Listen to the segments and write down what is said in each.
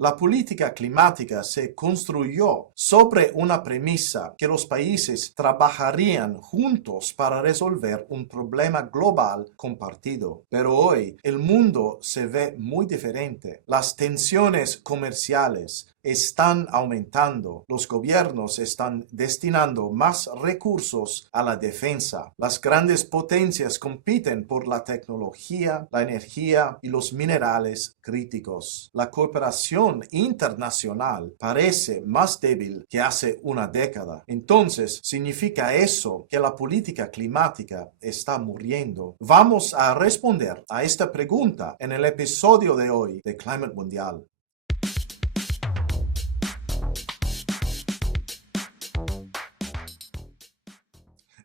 La política climática se construyó sobre una premisa que los países trabajarían juntos para resolver un problema global compartido. Pero hoy el mundo se ve muy diferente. Las tensiones comerciales están aumentando. Los gobiernos están destinando más recursos a la defensa. Las grandes potencias compiten por la tecnología, la energía y los minerales críticos. La cooperación internacional parece más débil que hace una década. Entonces, ¿significa eso que la política climática está muriendo? Vamos a responder a esta pregunta en el episodio de hoy de Climate Mundial.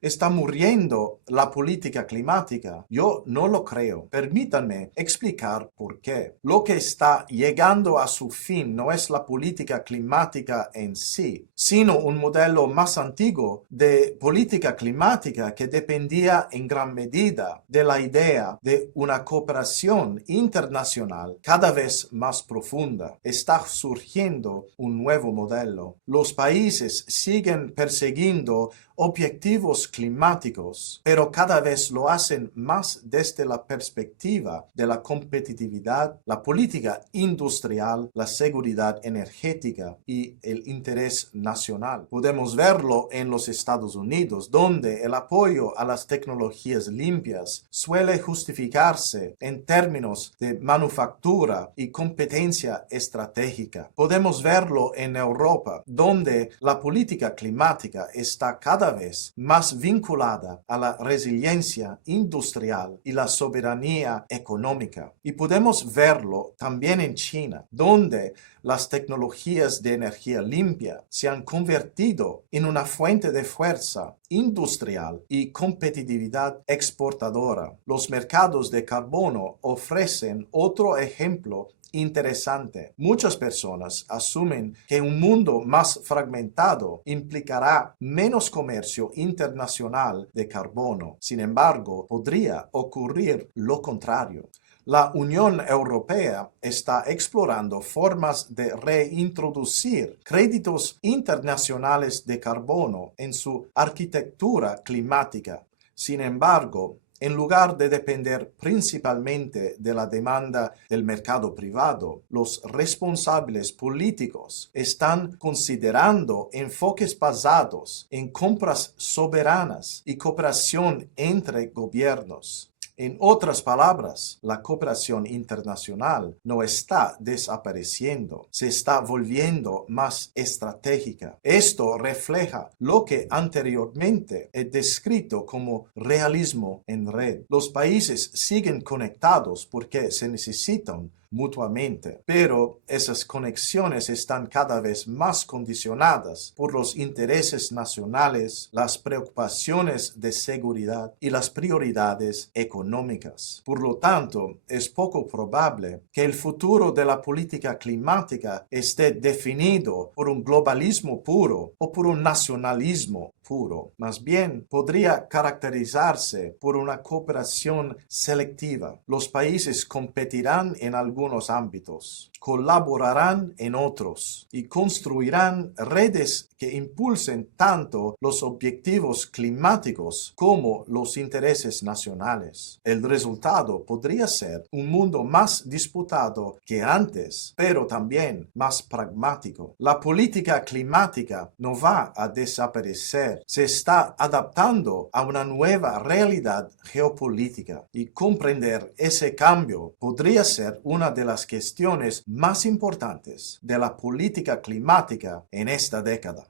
¿Está muriendo la política climática? Yo no lo creo. Permítanme explicar por qué. Lo que está llegando a su fin no es la política climática en sí, sino un modelo más antiguo de política climática que dependía en gran medida de la idea de una cooperación internacional cada vez más profunda. Está surgiendo un nuevo modelo. Los países siguen persiguiendo objetivos climáticos, pero cada vez lo hacen más desde la perspectiva de la competitividad, la política industrial, la seguridad energética y el interés nacional. Podemos verlo en los Estados Unidos, donde el apoyo a las tecnologías limpias suele justificarse en términos de manufactura y competencia estratégica. Podemos verlo en Europa, donde la política climática está cada vez más vinculada a la resiliencia industrial y la soberanía económica. Y podemos verlo también en China, donde las tecnologías de energía limpia se han convertido en una fuente de fuerza industrial y competitividad exportadora. Los mercados de carbono ofrecen otro ejemplo interesante. Muchas personas asumen que un mundo más fragmentado implicará menos comercio internacional de carbono. Sin embargo, podría ocurrir lo contrario. La Unión Europea está explorando formas de reintroducir créditos internacionales de carbono en su arquitectura climática. Sin embargo, en lugar de depender principalmente de la demanda del mercado privado, los responsables políticos están considerando enfoques basados en compras soberanas y cooperación entre gobiernos. En otras palabras, la cooperación internacional no está desapareciendo, se está volviendo más estratégica. Esto refleja lo que anteriormente he descrito como realismo en red. Los países siguen conectados porque se necesitan mutuamente, pero esas conexiones están cada vez más condicionadas por los intereses nacionales, las preocupaciones de seguridad y las prioridades económicas. Por lo tanto, es poco probable que el futuro de la política climática esté definido por un globalismo puro o por un nacionalismo puro. Más bien, podría caracterizarse por una cooperación selectiva. Los países competirán en algunos ámbitos, colaborarán en otros y construirán redes que impulsen tanto los objetivos climáticos como los intereses nacionales. El resultado podría ser un mundo más disputado que antes, pero también más pragmático. La política climática no va a desaparecer, se está adaptando a una nueva realidad geopolítica y comprender ese cambio podría ser una de las cuestiones más importantes de la política climática en esta década.